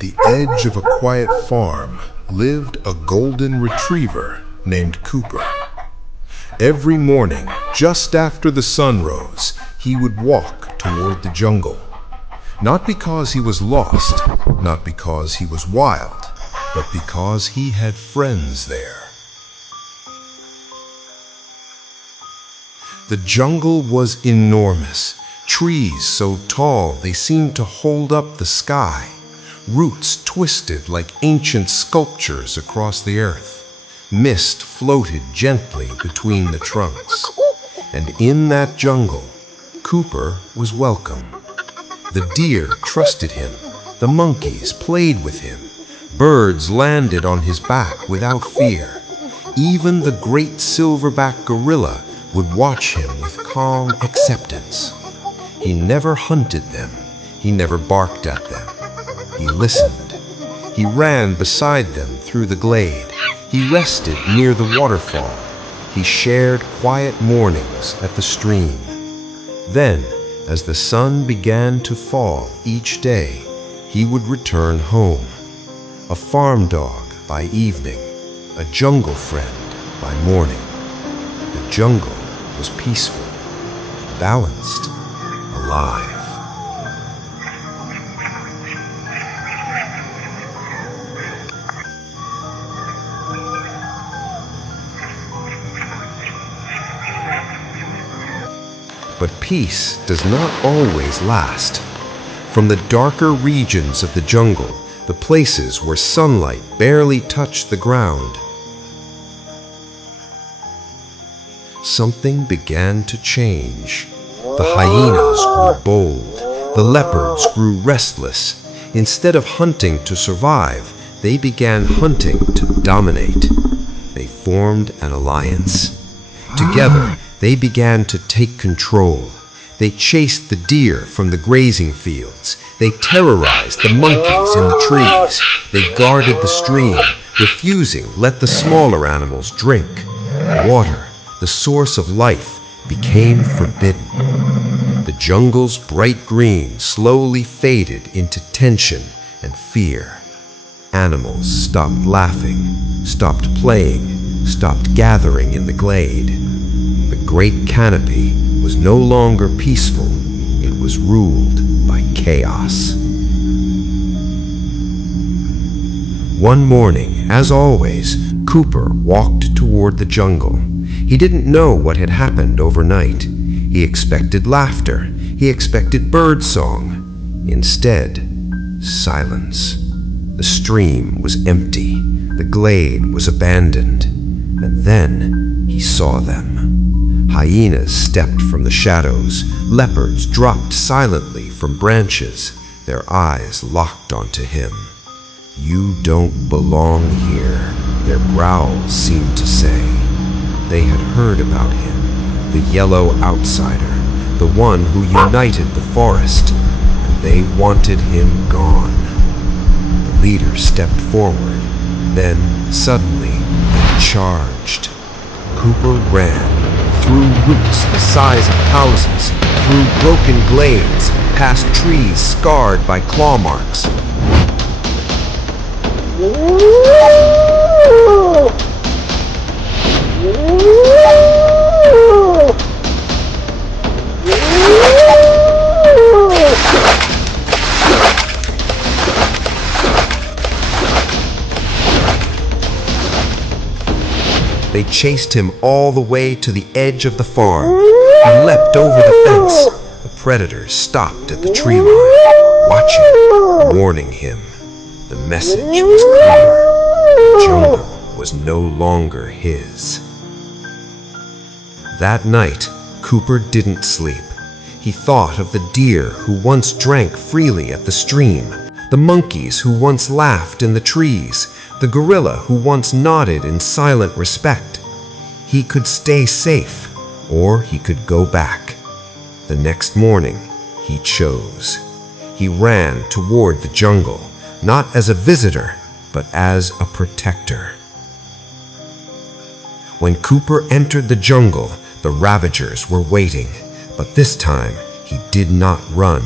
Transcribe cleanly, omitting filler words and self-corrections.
the edge of a quiet farm lived a golden retriever named Cooper. Every morning, just after the sun rose, he would walk toward the jungle. Not because he was lost, not because he was wild, but because he had friends there. The jungle was enormous, trees so tall they seemed to hold up the sky, roots twisted like ancient sculptures across the earth. Mist floated gently between the trunks, and in that jungle, Cooper was welcome. The deer trusted him, the monkeys played with him, birds landed on his back without fear. Even the great Silverback Gorilla would watch him with calm acceptance. He never hunted them, he never barked at them. He listened. He ran beside them through the glade. He rested near the waterfall. He shared quiet mornings at the stream. Then, as the sun began to fall each day, he would return home. A farm dog by evening, a jungle friend by morning. The jungle was peaceful, balanced, alive. But peace does not always last. From the darker regions of the jungle, the places where sunlight barely touched the ground, something began to change. The hyenas grew bold. The leopards grew restless. Instead of hunting to survive, they began hunting to dominate. They formed an alliance. Together, they began to take control. They chased the deer from the grazing fields. They terrorized the monkeys in the trees. They guarded the stream, refusing to let the smaller animals drink. Water, the source of life, became forbidden. The jungle's bright green slowly faded into tension and fear. Animals stopped laughing, stopped playing, stopped gathering in the glade. The Great Canopy was no longer peaceful. It was ruled by chaos. One morning, as always, Cooper walked toward the jungle. He didn't know what had happened overnight. He expected laughter. He expected birdsong. Instead, silence. The stream was empty. The glade was abandoned. And then he saw them. Hyenas stepped from the shadows. Leopards dropped silently from branches, their eyes locked onto him. "You don't belong here," their growls seemed to say. They had heard about him, the yellow outsider, the one who united the forest, and they wanted him gone. The leader stepped forward, then suddenly they charged. Cooper ran, through roots the size of houses, through broken glades, past trees scarred by claw marks. They chased him all the way to the edge of the farm. He leapt over the fence. The predators stopped at the tree line, watching, warning him. The message was clear. The jungle was no longer his. That night, Cooper didn't sleep. He thought of the deer who once drank freely at the stream, the monkeys who once laughed in the trees, the gorilla who once nodded in silent respect. He could stay safe, or he could go back. The next morning, he chose. He ran toward the jungle, not as a visitor, but as a protector. When Cooper entered the jungle, the ravagers were waiting, but this time he did not run.